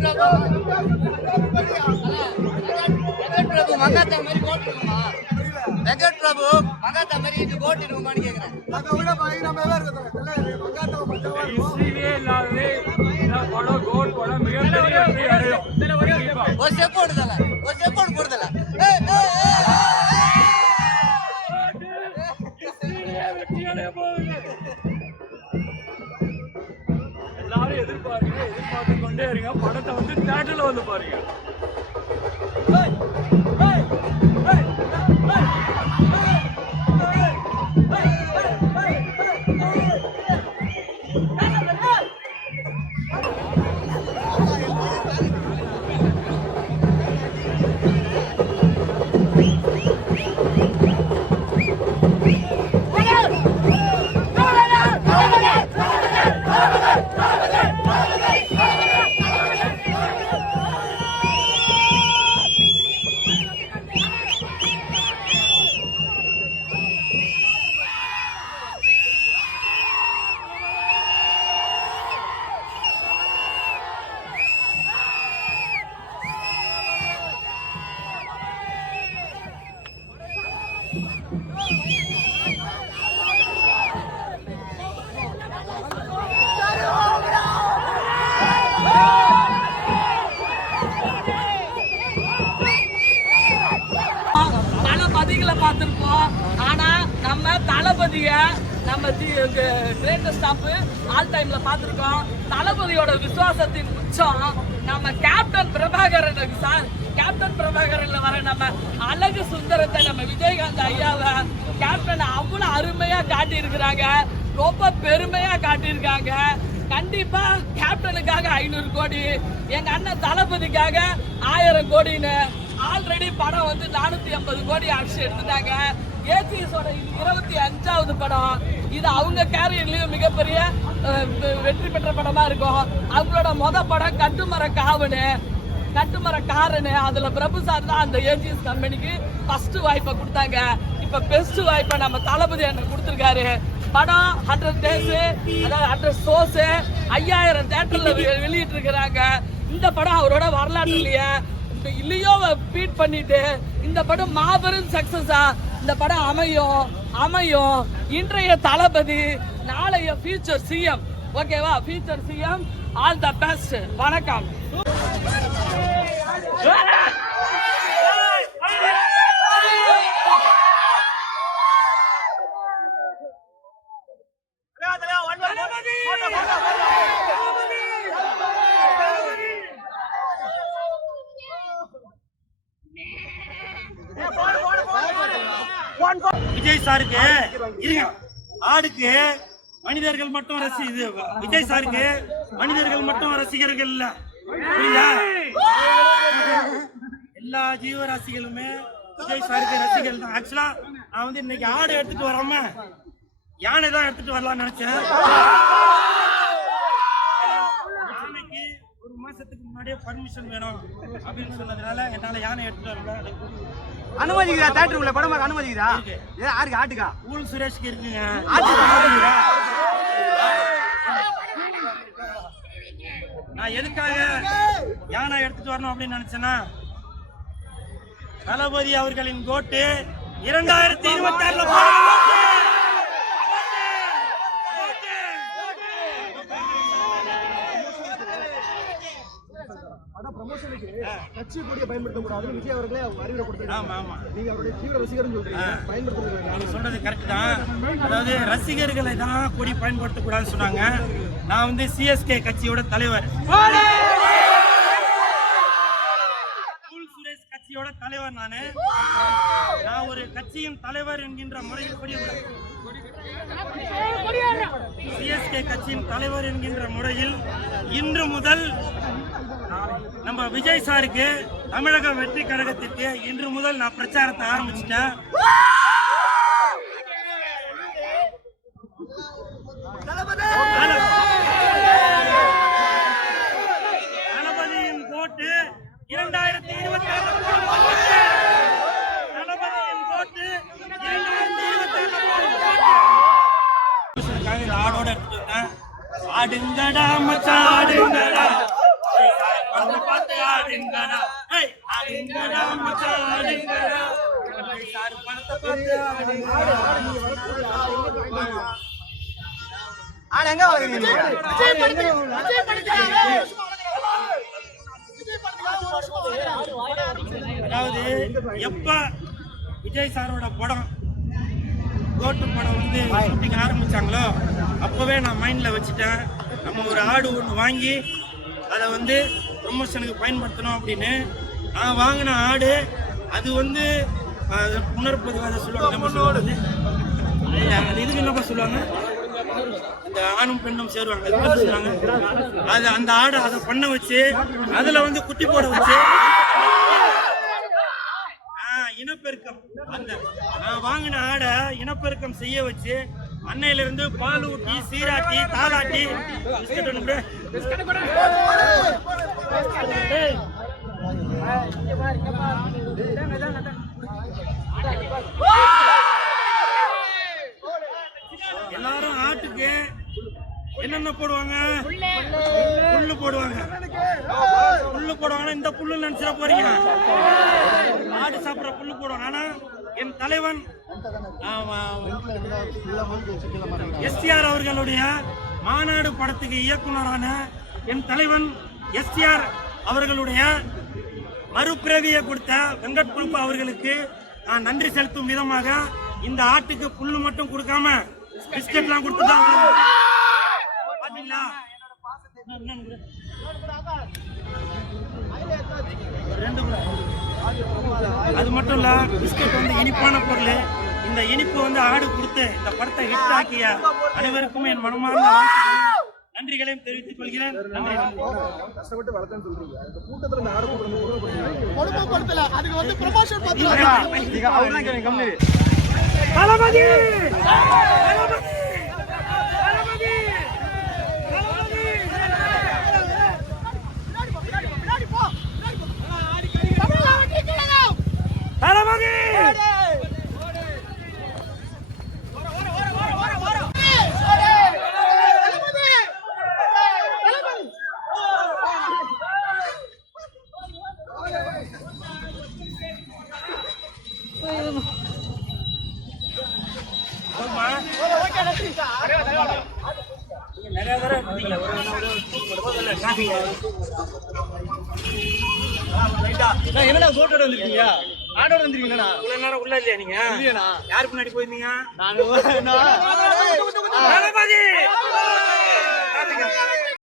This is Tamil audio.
பிரபு பிரபு மங்காத்தா மாதிரி போட்டுருக்குமா வெங்கட் பிரபு மங்காத்தா மாதிரி இது போட்டுருக்குமான்னு கேக்குறேன் அங்க உள்ள பயங்கரமாவே இருக்கு எதிர்பார்த்து இருங்க. படத்தை வந்து தேட்டரில் வந்து பாருங்க. படத்துல பார்த்துருப்போம் ஆனா நம்ம தளபதிய நம்ம கிரேட்டஸ்ட் ஸ்டாப் ஆல் டைம்ல பார்த்துருக்கோம். தளபதியோட விசுவாசத்தின் உச்சம் நம்ம கேப்டன் பிரபாகரன் சார். கேப்டன் பிரபாகரன்ல வர நம்ம அழகு சுந்தரத்தை நம்ம விஜயகாந்த் ஐயாவை கேப்டன் அவ்வளோ அருமையா காட்டியிருக்கிறாங்க. ரொம்ப பெருமையா காட்டியிருக்காங்க. கண்டிப்பா கேப்டனுக்காக ஐநூறு கோடி எங்க அண்ணன் தளபதிக்காக ஆயிரம் கோடின்னு ஆல்ரெடி படம் வந்து நானூத்தி ஐம்பது கோடி அடிச்சு எடுத்துட்டாங்க. ஏசிஎஸோட இருபத்தி அஞ்சாவது படம். இது அவங்க கேரியர்லயும் மிகப்பெரிய வெ- வெற்றி பெற்ற படமா இருக்கும். அவங்களோட மொத படம் கட்டுமர காவனு. கட்டுமர காரனு. அதுல பிரபு சார் தான் அந்த ஏஜிஎஸ் கம்பெனிக்கு ஃபர்ஸ்ட் வாய்ப்பை கொடுத்தாங்க. இப்ப பெஸ்ட் வாய்ப்பை நம்ம தளபதி அண்ணன் கொடுத்துருக்காரு. படம் ஹண்ட்ரட் டேஸ் அதாவது ஹண்ட்ரட் ஷோஸ் ஐயாயிரம் தேட்டர்ல வெளியிட்டு இருக்கிறாங்க இந்த படம் அவரோட வரலாற்றுலயே இந்த இல்லையோவை பீட் பண்ணிட்டு இந்த படம் மாபெரும் சக்சஸா இந்த படம் அமையும் அமையும் இன்றைய தளபதி நாளைய ஃபியூச்சர் சிஎம் ஓகேவா future CM all the best வணக்கம். விஜய் சாருக்கு. ஆடுக்கு மனிதர்கள் மட்டும் ரசி இது விஜய் சாருக்கு மனிதர்கள் மட்டும் ரசிகர்கள் இல்ல. புரியுதா? எல்லா ஜீவராசிகளுமே விஜய் சாருக்கு ரசிகர்கள் தான். ஆக்சுவலா நான் வந்து இன்னைக்கு ஆடு எடுத்துட்டு வராம யானை தான் எடுத்துட்டு வரலாம்னு நினைச்சேன். ஒரு மாசத்துக்கு முன்னாடியே பர்மிஷன் வேணும் அப்படின்னு சொன்னதுனால என்னால யானை எடுத்துட்டு வரல. அனுமதிக்குதா? தேட்டருக்குள்ள படம் பார்க்க அனுமதிக்குதா? யாருக்கு? ஆட்டுக்கா? ஊல் சுரேஷ்க்கு இருக்குங்க. நான் எதுக்காக யானை எடுத்துட்டு வரணும் அப்படின்னு நினைச்சேன்னா தளபதி அவர்களின் கோட்டு இரண்டாயிரத்தி இருபத்தி ஆறுல ப்ரமோஷனுக்கு கட்சி கொடியை பயன்படுத்த கூடாதுன்னு விஜய் அவர்களே அவங்க அறிவுரை கொடுத்துருக்காங்க. நீங்க அவருடைய தீவிர ரசிகர்னு சொல்றீங்க பயன்படுத்துறது நீங்க சொல்றது கரெக்ட் தான். அதாவது ரசிகர்களை தான் கொடி பயன்படுத்தக்கூடாதுன்னு சொன்னாங்க. நான் வந்து சிஎஸ்கே கட்சியோட தலைவர். கட்சியோட தலைவர் நானு. நான் ஒரு கட்சியின் தலைவர் என்கின்ற முறையில் கொடி சிஎஸ்கே கட்சியின் தலைவர் என்கின்ற முறையில் இன்று முதல் நம்ம விஜய் சாருக்கு தமிழக வெற்றி கழகத்திற்கு இன்று முதல் நான் பிரச்சாரத்தை ஆரம்பிச்சிட்டேன். தளபதியின் கோட்டு இரண்டாயிரத்தி இருபத்தி ஆறு கோட்டு இரண்டாயிரத்தி இருபத்தி ஆடுங்கடா மச்சான் ஆடுங்கடா. ஏய், மச்சான் ஆடுங்கடா விஜய் சார் படத்தை பார்த்து ஆடுங்கடா. ஆனா எங்க வாங்குறீங்க அதாவது எப்ப விஜய் சாரோட படம் கோட்டு படம் வந்து ஷூட்டிங் ஆரம்பிச்சாங்களோ அப்பவே நான் மைண்ட்ல வச்சுட்டேன். நம்ம ஒரு ஆடு ஒன்று வாங்கி அதை வந்து ப்ரமோஷனுக்கு பயன்படுத்தணும் அப்படின்னு. நான் வாங்கின ஆடு அது வந்து அது புனர்பதிவு அதை சொல்லுவாங்க. நம்ம இதுக்கு என்னப்பா சொல்லுவாங்க? இந்த ஆணும் பெண்ணும் சேருவாங்க. அது சொல்லுவாங்க. அது அந்த ஆடை அதை பண்ண வச்சு அதில் வந்து குட்டி போட வச்சு இனப்பெருக்கம். அந்த நான் வாங்கின ஆடை இனப்பெருக்கம் செய்ய வச்சு அன்னையில இருந்து பால் ஊட்டி சீராட்டி தாளாட்டி பிஸ்கட் ஒன்று எல்லாரும் ஆட்டுக்கு என்னென்ன போடுவாங்க? புல்லு போடுவாங்க. புல்லு போடுவாங்கன்னா இந்த புல்லு நினைச்சிட போறீங்க. ஆடு சாப்பிடுற புல்லு போடுவாங்க. ஆனா என் தலைவன் எஸ்டிஆர் அவர்களுடைய மாநாடு படத்துக்கு இயக்குனரான என் தலைவன் எஸ்டிஆர் அவர்களுடைய மறுபிறவியை கொடுத்த வெங்கட் பிரபு அவர்களுக்கு நான் நன்றி செலுத்தும் விதமாக இந்த ஆட்டுக்கு புல்லு மட்டும் கொடுக்காம பிஸ்கட்லாம் கொடுத்துதான் பாத்தீங்களா? என்ன அது மட்டும் இல்ல பிஸ்கட் வந்து இனிப்பான பொருள். இந்த இனிப்பு வந்து ஆடு கொடுத்து இந்த படத்தை ஹிட் ஆக்கிய அனைவருக்கும் என் மனமார்ந்த நன்றிகளையும் தெரிவித்துக் கொள்கிறேன் கஷ்டப்பட்டு வளர்த்தேன்னு சொல்றீங்க இந்த கூட்டத்துல இந்த ஆடு கூட்டம் கொடுமைப்படுத்தல அதுக்கு வந்து ப்ரமோஷன் பார்த்து தளபதி தளபதி தளபதி தளபதி தளபதி ஆமா. நீங்க நிறைய தடவை இருந்தீங்க. ஒரு ஒரு முதல்ல காட்டுங்க. என்னடா கோட்டோட வந்திருக்கீங்க? ஆடோட வந்திருக்கீங்கண்ணா. இவ்வளவு நேரம் உள்ள இல்லையா நீங்க? இல்லையாண்ணா. யாருக்கு முன்னாடி போயிருந்தீங்க? நான்.